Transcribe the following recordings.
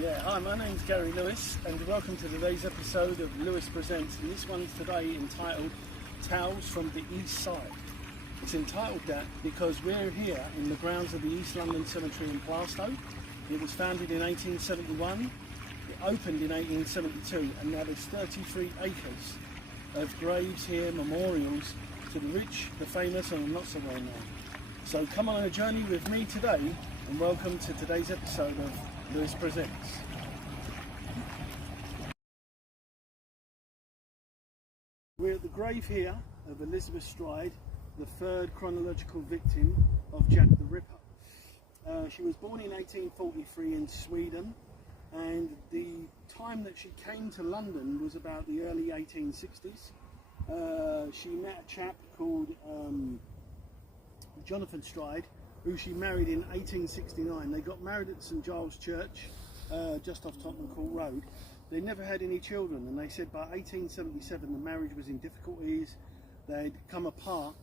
Yeah, hi, my name's Gary Lewis and welcome to today's episode of Lewis Presents, and this one's today entitled Tales from the East Side. It's entitled that because we're here in the grounds of the East London Cemetery in Plaistow. It was founded in 1871, it opened in 1872, and now there's 33 acres of graves here, memorials to the rich, the famous and the not so well known. So come on a journey with me today and welcome to today's episode of Lewis Presents. We're at the grave here of Elizabeth Stride, the third chronological victim of Jack the Ripper. She was born in 1843 in Sweden, and the time that she came to London was about the early 1860s. She met a chap called Jonathan Stride, who she married in 1869. They got married at St Giles Church, just off Tottenham Court Road. They never had any children, and they said by 1877 the marriage was in difficulties. They'd come apart,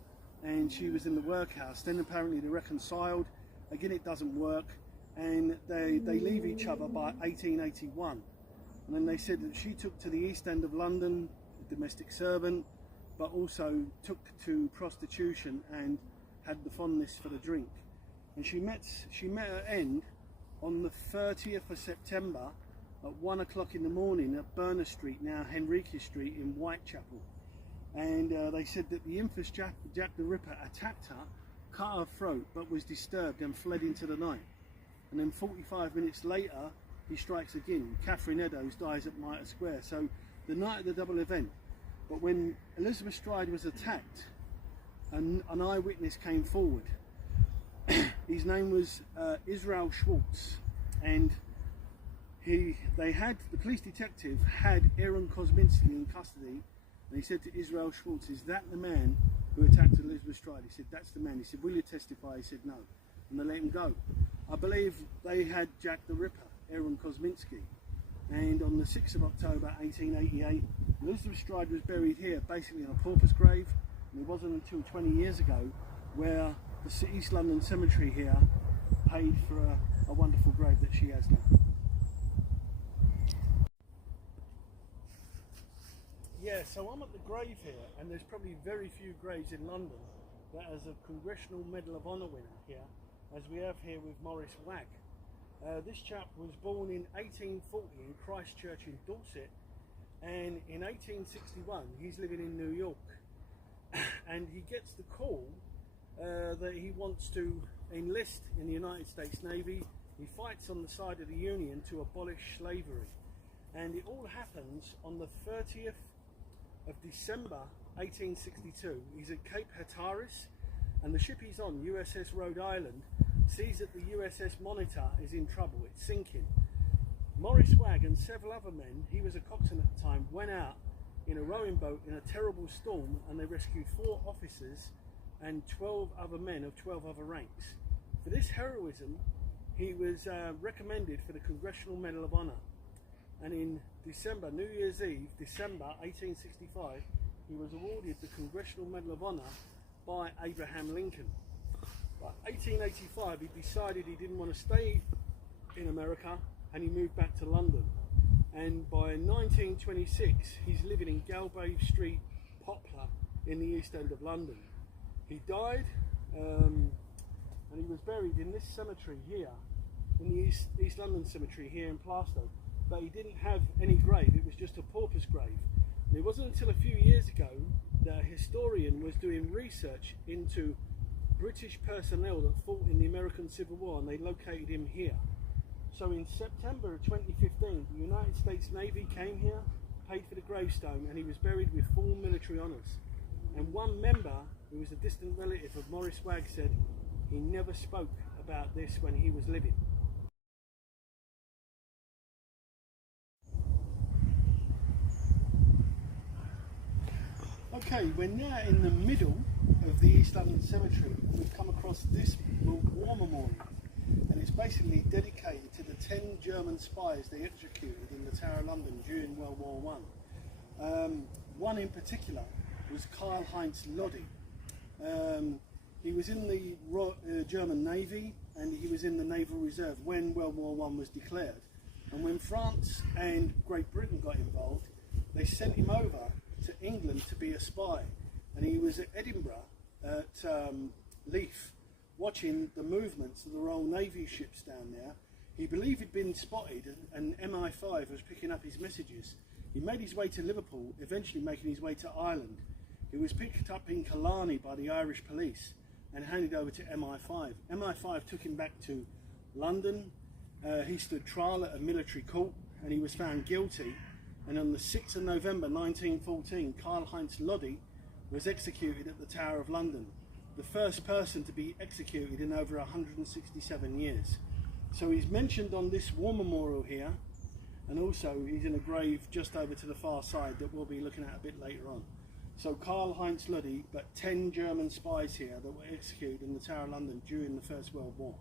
and she was in the workhouse. Then apparently they reconciled. Again, it doesn't work, and they leave each other by 1881. And then they said that she took to the East End of London, a domestic servant, but also took to prostitution and had the fondness for the drink. And she met her end on the 30th of September at 1 o'clock in the morning at Berners Street, now Henriques Street in Whitechapel. And they said that the infamous Jack the Ripper attacked her, cut her throat, but was disturbed and fled into the night. And then 45 minutes later, he strikes again. Catherine Eddowes dies at Mitre Square. So the night of the double event. But when Elizabeth Stride was attacked, an eyewitness came forward. His name was Israel Schwartz, and the police detective had Aaron Kosminski in custody, and he said to Israel Schwartz, "Is that the man who attacked Elizabeth Stride?" He said, "That's the man." He said, "Will you testify?" He said, "No," and they let him go. I believe they had Jack the Ripper, Aaron Kosminski, and on the 6th of October 1888, Elizabeth Stride was buried here, basically in a pauper's grave. And it wasn't until 20 years ago where the East London Cemetery here paid for a wonderful grave that she has now. Yeah, so I'm at the grave here, and there's probably very few graves in London that has a Congressional Medal of Honor winner here, as we have here with Maurice Wagg. This chap was born in 1840 in Christchurch in Dorset, and in 1861 he's living in New York. And he gets the call that he wants to enlist in the United States Navy. He fights on the side of the Union to abolish slavery, and it all happens on the 30th of December 1862. He's at Cape Hatteras, and the ship he's on, USS Rhode Island, sees that the USS Monitor is in trouble, it's sinking. Maurice Wagg and several other men, he was a coxswain at the time, went out in a rowing boat in a terrible storm, and they rescued 4 officers and 12 other men of 12 other ranks. For this heroism, he was recommended for the Congressional Medal of Honor. And in December, New Year's Eve, December 1865, he was awarded the Congressional Medal of Honor by Abraham Lincoln. By 1885, he decided he didn't want to stay in America, and he moved back to London. And by 1926 he's living in Galbraith Street, Poplar, in the East End of London. He died, and he was buried in this cemetery here, in the East London Cemetery here in Plaistow. But he didn't have any grave, it was just a pauper's grave. And it wasn't until a few years ago that a historian was doing research into British personnel that fought in the American Civil War, and they located him here. So in September of 2015, the United States Navy came here, paid for the gravestone, and he was buried with full military honours. And one member, who was a distant relative of Maurice Wagg, said he never spoke about this when he was living. Okay, we're now in the middle of the East London Cemetery. We've come across this war memorial, and it's basically dedicated to the 10 German spies they executed in the Tower of London during World War I. One in particular was Karl-Heinz Lodi. He was in the German Navy, and he was in the Naval Reserve when World War I was declared. And when France and Great Britain got involved, they sent him over to England to be a spy. And he was at Edinburgh at Leith, watching the movements of the Royal Navy ships down there. He believed he'd been spotted, and MI5 was picking up his messages. He made his way to Liverpool, eventually making his way to Ireland. He was picked up in Killarney by the Irish police and handed over to MI5. MI5 took him back to London. He stood trial at a military court and he was found guilty. And on the 6th of November 1914, Karl-Heinz Lodi was executed at the Tower of London, the first person to be executed in over 167 years. So he's mentioned on this war memorial here, and also he's in a grave just over to the far side that we'll be looking at a bit later on. So Karl-Heinz Lodi, but 10 German spies here that were executed in the Tower of London during the First World War.